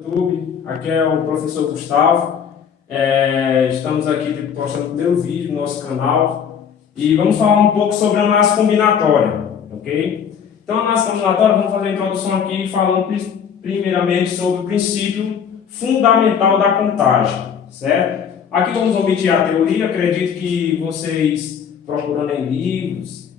YouTube, aqui é o professor Gustavo. Estamos aqui postando o primeiro vídeo no nosso canal e vamos falar um pouco sobre a análise combinatória, ok? Então, a análise combinatória, vamos fazer a introdução aqui falando primeiramente sobre o princípio fundamental da contagem, certo? Aqui vamos omitir a teoria, acredito que vocês procurando em livros,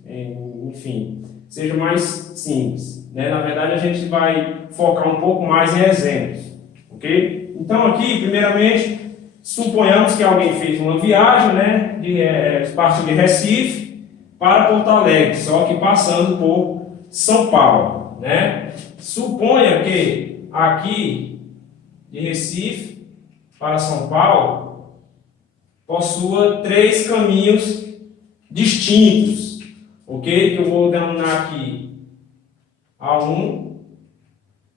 enfim, seja mais simples, né? Na verdade, a gente vai focar um pouco mais em exemplos, ok? Então, aqui, primeiramente, suponhamos que alguém fez uma viagem, né, partiu de Recife para Porto Alegre, só que passando por São Paulo, né? Suponha que aqui de Recife para São Paulo possua 3 caminhos distintos, ok? Que eu vou denominar aqui A1,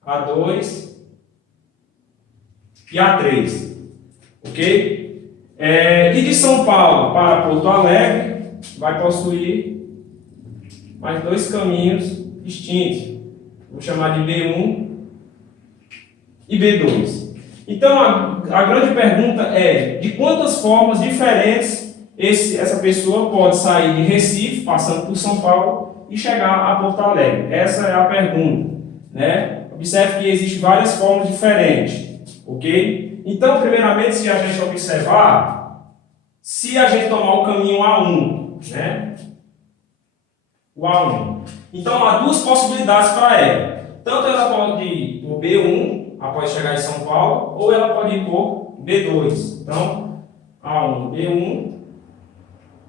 A2 e A3, ok? E de São Paulo para Porto Alegre vai possuir mais 2 caminhos distintos. Vou chamar de B1 e B2. Então, a grande pergunta é: de quantas formas diferentes essa pessoa pode sair de Recife, passando por São Paulo, e chegar a Porto Alegre? Essa é a pergunta, né? Observe que existem várias formas diferentes, ok? Então, primeiramente, se a gente observar, se a gente tomar o caminho A1, né? O A1. Então, há 2 possibilidades para ela. Tanto ela pode ir por B1, após chegar em São Paulo, ou ela pode ir por B2. Então, A1, B1,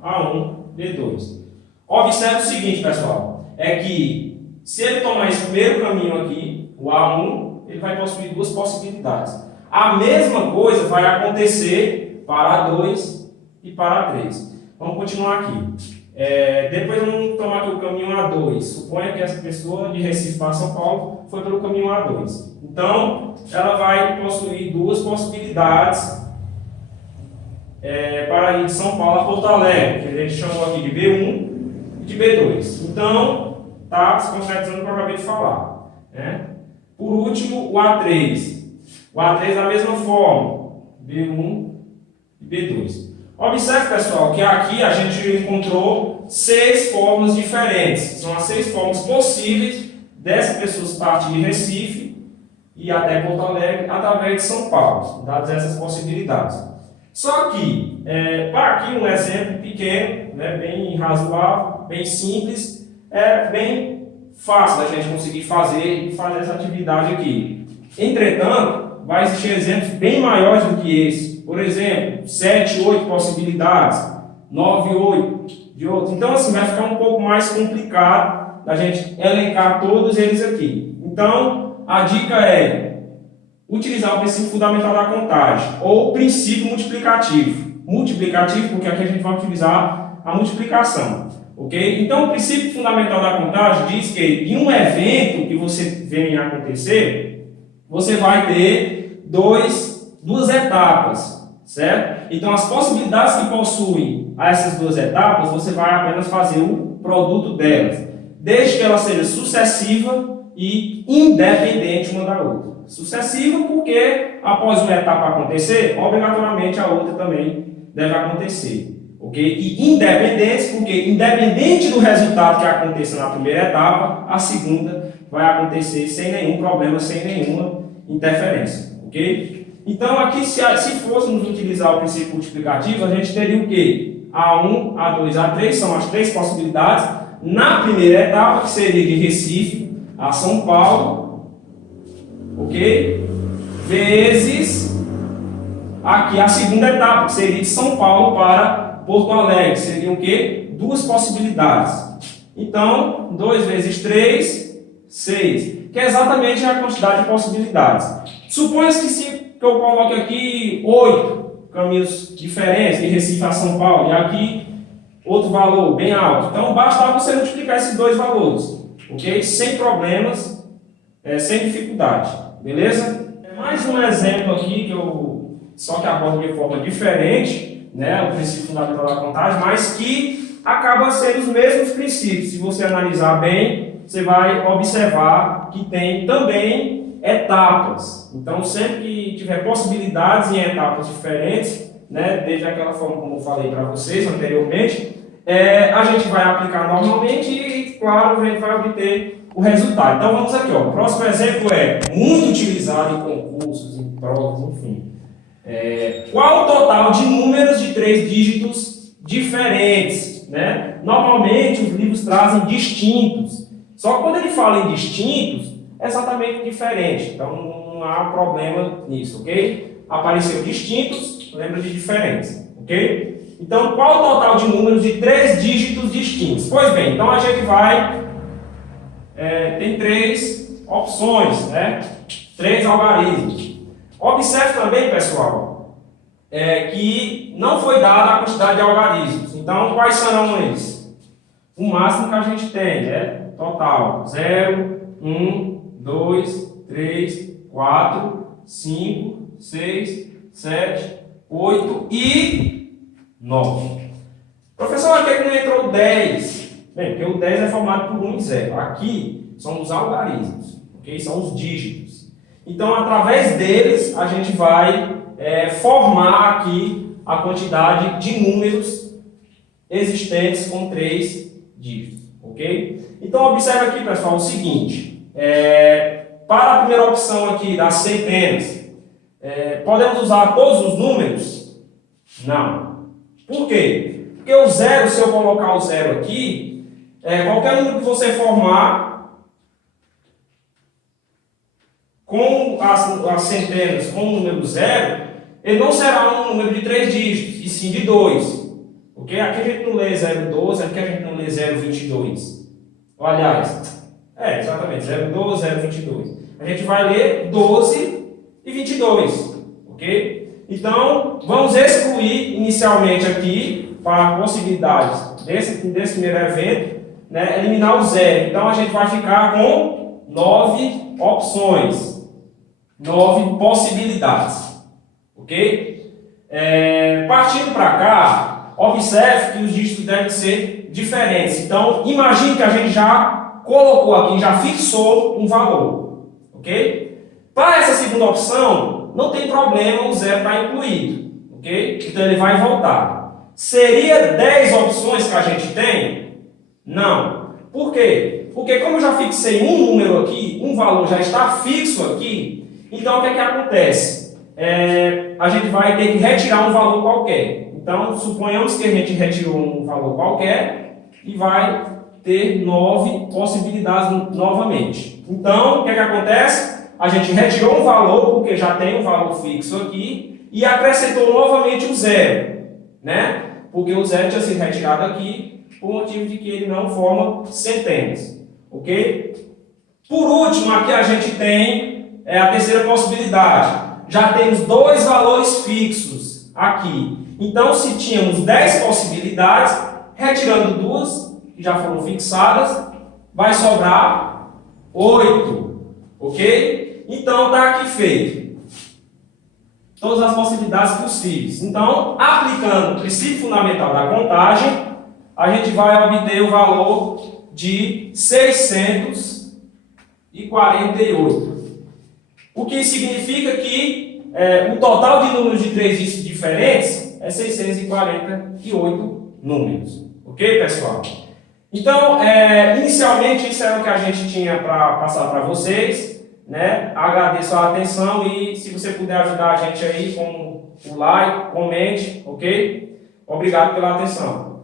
A1, B2. Observe o seguinte, pessoal, é que se ele tomar esse primeiro caminho aqui, o A1, ele vai possuir 2 possibilidades. A mesma coisa vai acontecer para A2 e para A3. Vamos continuar aqui. Depois vamos tomar aqui o caminho A2. Suponha que essa pessoa de Recife para São Paulo foi pelo caminho A2. Então, ela vai possuir 2 possibilidades para ir de São Paulo a Porto Alegre, que a gente chamou aqui de B1 e de B2. Então, está se concretizando o que eu acabei de falar, né? Por último, o A3. O A3 da mesma forma, B1 e B2. Observe, pessoal, que aqui a gente encontrou 6 formas diferentes. São as 6 formas possíveis dessa pessoa partir de Recife e até Porto Alegre através de São Paulo, dadas essas possibilidades. Só que, para aqui um exemplo pequeno, né, bem razoável, bem simples, bem fácil da gente conseguir fazer essa atividade aqui. Entretanto, vai existir exemplos bem maiores do que esse. Por exemplo, 7, 8 possibilidades, 9, 8 de outros. Então, assim, vai ficar um pouco mais complicado da gente elencar todos eles aqui. Então, a dica é utilizar o princípio fundamental da contagem, ou princípio multiplicativo. Multiplicativo, porque aqui a gente vai utilizar a multiplicação. Ok? Então, o princípio fundamental da contagem diz que em um evento que você venha a acontecer, você vai ter duas etapas, certo? Então, as possibilidades que possuem essas 2 etapas, você vai apenas fazer o produto delas, desde que ela seja sucessiva e independente uma da outra. Sucessiva porque, após uma etapa acontecer, obrigatoriamente a outra também deve acontecer, ok? E independentes porque, independente do resultado que aconteça na primeira etapa, a segunda vai acontecer sem nenhum problema, sem nenhuma interferência, ok? Então, aqui, se fôssemos utilizar o princípio multiplicativo, a gente teria o quê? A1, A2, A3 são as 3 possibilidades. Na primeira etapa, que seria de Recife a São Paulo, ok? Vezes aqui a segunda etapa, que seria de São Paulo para Porto Alegre. Seriam o quê? 2 possibilidades. Então, 2 vezes 3, 6, que é exatamente a quantidade de possibilidades. Suponha-se que eu coloque aqui 8 caminhos diferentes de Recife a São Paulo, e aqui outro valor bem alto. Então, basta você multiplicar esses 2 valores, ok? Sem problemas, sem dificuldade, beleza? Mais um exemplo aqui, só que aborda de forma diferente, né? O princípio fundamental da contagem, mas que acaba sendo os mesmos princípios. Se você analisar bem, você vai observar que tem também etapas. Então, sempre que tiver possibilidades em etapas diferentes, né, desde aquela forma como eu falei para vocês anteriormente, a gente vai aplicar normalmente e, claro, a gente vai obter o resultado. Então, vamos aqui. Ó. O próximo exemplo é muito utilizado em concursos, em provas, enfim. Qual o total de números de 3 dígitos diferentes? Né? Normalmente, os livros trazem distintos. Só que quando ele fala em distintos, é exatamente diferente. Então, não há problema nisso, ok? Apareceu distintos, lembra de diferentes, ok? Então, qual o total de números de 3 dígitos distintos? Pois bem, então a gente vai... tem 3 opções, né? 3 algarismos. Observe também, pessoal, que não foi dada a quantidade de algarismos. Então, quais serão eles? O máximo que a gente tem, né? Total, 0, 1, 2, 3, 4, 5, 6, 7, 8 e 9. Professor, aqui não entrou 10. Bem, porque o 10 é formado por 1 e 0. Aqui são os algarismos, ok? São os dígitos. Então, através deles, a gente vai formar aqui a quantidade de números existentes com 3 dígitos, ok? Então, observe aqui, pessoal, o seguinte. Para a primeira opção aqui, das centenas, podemos usar todos os números? Não. Por quê? Porque o 0, se eu colocar o 0 aqui, qualquer número que você formar com as centenas com o número 0, ele não será um número de 3 dígitos, e sim de 2. Ok? Aqui a gente não lê 0,12, aqui a gente não lê 0,22. Aliás, exatamente, 0,12, 0,22. A gente vai ler 12 e 22. Ok? Então, vamos excluir inicialmente aqui, para possibilidades desse primeiro evento, né, eliminar o 0. Então, a gente vai ficar com 9 opções. 9 possibilidades. Ok? Partindo para cá, observe que os dígitos devem ser diferentes. Então, imagine que a gente já colocou aqui, já fixou um valor. Ok? Para essa segunda opção, não tem problema, o 0 está incluído. Ok? Então, ele vai voltar. Seria 10 opções que a gente tem? Não. Por quê? Porque como eu já fixei um número aqui, um valor já está fixo aqui, então o que é que acontece? A gente vai ter que retirar um valor qualquer. Então, suponhamos que a gente retirou um valor qualquer e vai ter 9 possibilidades novamente. Então, o que é que acontece? A gente retirou um valor, porque já tem um valor fixo aqui, e acrescentou novamente o 0, né? Porque o 0 tinha sido retirado aqui, por motivo de que ele não forma centenas. Ok? Por último, aqui a gente tem a terceira possibilidade. Já temos 2 valores fixos aqui. Então, se tínhamos 10 possibilidades, retirando 2, que já foram fixadas, vai sobrar 8. Ok? Então, está aqui feito todas as possibilidades possíveis. Então, aplicando o princípio fundamental da contagem, a gente vai obter o valor de 648. O que significa que o total de números de 3 dígitos diferentes é 648 números. Ok, pessoal? Então, inicialmente, isso era o que a gente tinha para passar para vocês. Né? Agradeço a atenção e se você puder ajudar a gente aí com o like, comente, ok? Obrigado pela atenção.